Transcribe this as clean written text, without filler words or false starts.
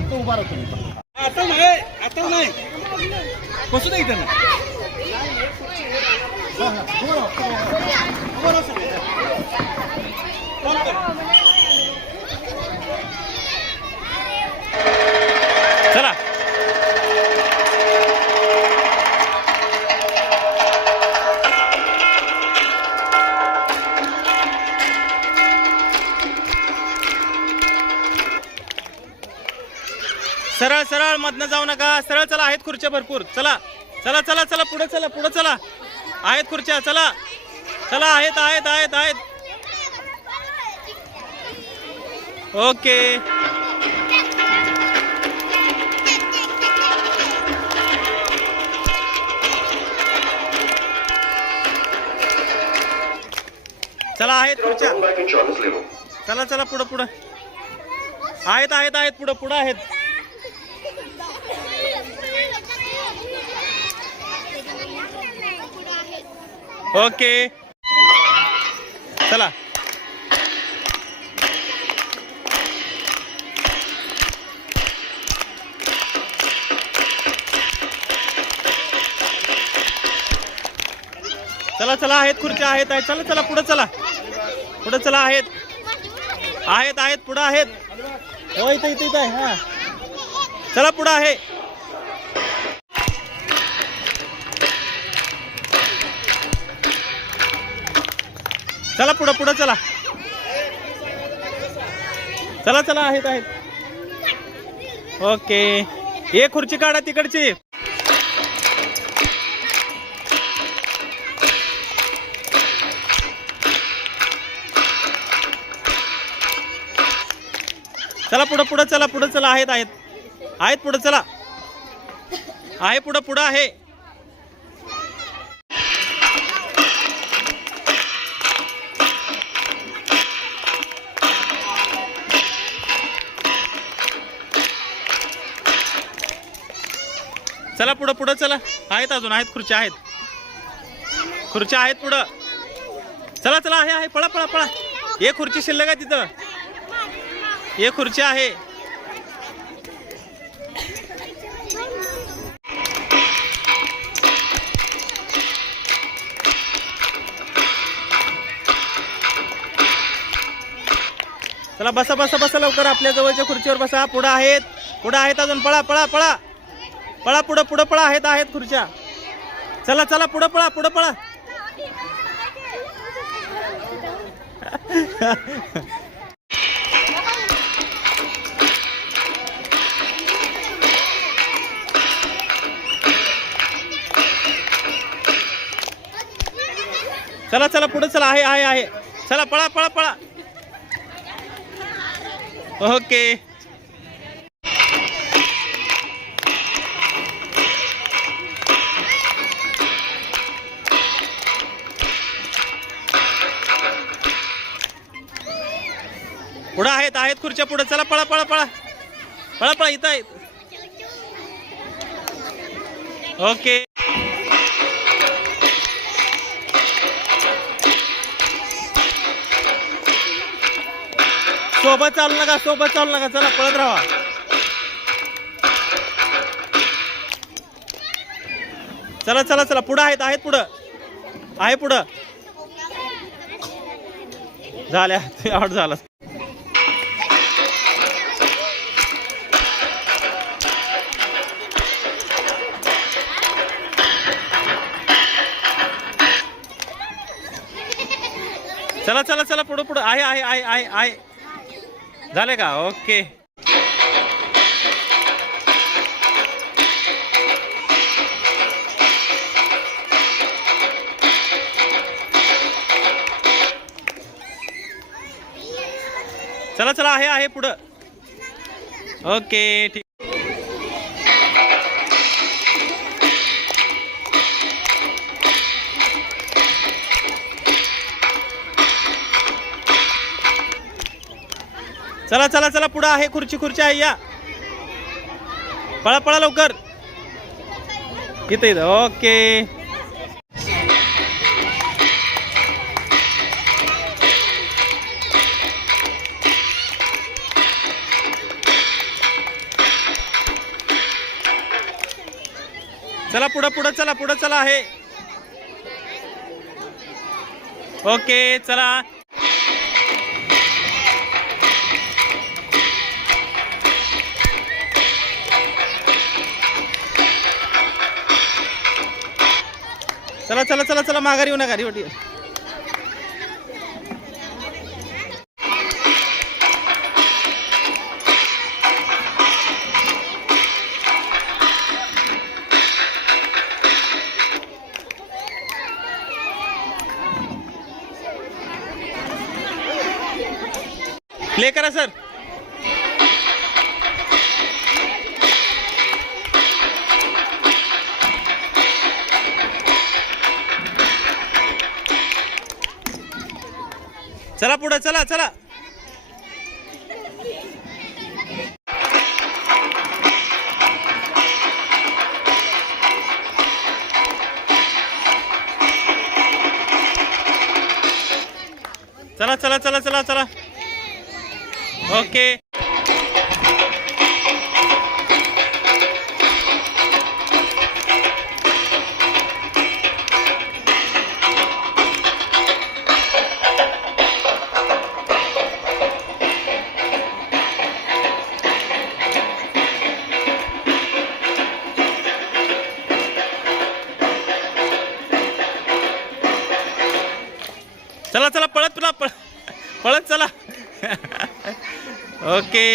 फक्त उभा राहतो मी. आता नाही बसू दे इथं ना. उभा राहा सगळे. चला सरळ सरळ मधनं जाऊ नका, सरळ चला. आहेत खुर्च्या भरपूर. चला चला चला चला पुढे चला, पुढे चला. आहेत खुर्च्या, चला चला. आहेत आहेत आहेत आहेत. ओके चला. आहेत खुर्च्या. चला चला पुढं पुढं. आहेत आहेत आहेत पुढं पुढं आहेत. ओके चला. चला चला. आहेत खुर्च्या. आहेत आहेत. चला चला पुढं चला, पुढं चला. आहेत आहेत आहेत पुढं आहेत. हो इथं इथं इथं आहे. हा चला पुढं आहे. चला पुढं पुढं चला. चला चला. आहेत आहेत. ओके एक खुर्ची काढा तिकडची. चला पुढं पुढं चला, पुढं चला. आहेत आहेत आहेत पुढं चला. आहे पुढं पुढं आहे. चला पुढं पुढं चला. आहेत अजून आहेत खुर्च्या. आहेत खुर्च्या आहेत पुढं. चला चला. आहे आहे. पळा पळा पळा. एक खुर्ची शिल्लक आहे तिथं. एक खुर्ची आहे. चला बसा बसा बसा लवकर. आपल्या जवळच्या खुर्चीवर बसा. पुढं आहेत. पुढं आहेत अजून. पळा पळा पळा पळा. पुढं पुढं पळा. आहेत आहेत खुर्च्या. चला चला पुढं पळा, पुढं पळा. चला चला पुढे चला. आहे आहे आहे. चला पळा पळा पळा. ओके पुढं आहेत आहेत खुर्च्या पुढे. चला पळा पळा पळा पळा पळा. इथं आहेत. ओके सोबत चालू नका, सोबत चालू नका. चला पळत राहा. चला चला चला. पुढं आहेत आहेत पुढं आहे. पुढं झाल्या. आउट झाला. चला चला चला पुढं पुढं. आहे आहे आहे आहे आहे. झाले का? ओके चला चला. आहे आहे पुढं. ओके ठीक. चला चला चला. पुढं आहे खुर्ची. खुर्ची आहे. या पळा पळा लवकर. इथं इथं. ओके चला पुढं पुढं चला, पुढं चला आहे. ओके चला. चला चला चला चला, माघारी येऊ नका. रिवटी प्ले करा सर. चला पुढे चला चला. चला चला चला चला चला. ओके चला चला, पळत पळत चला. ओके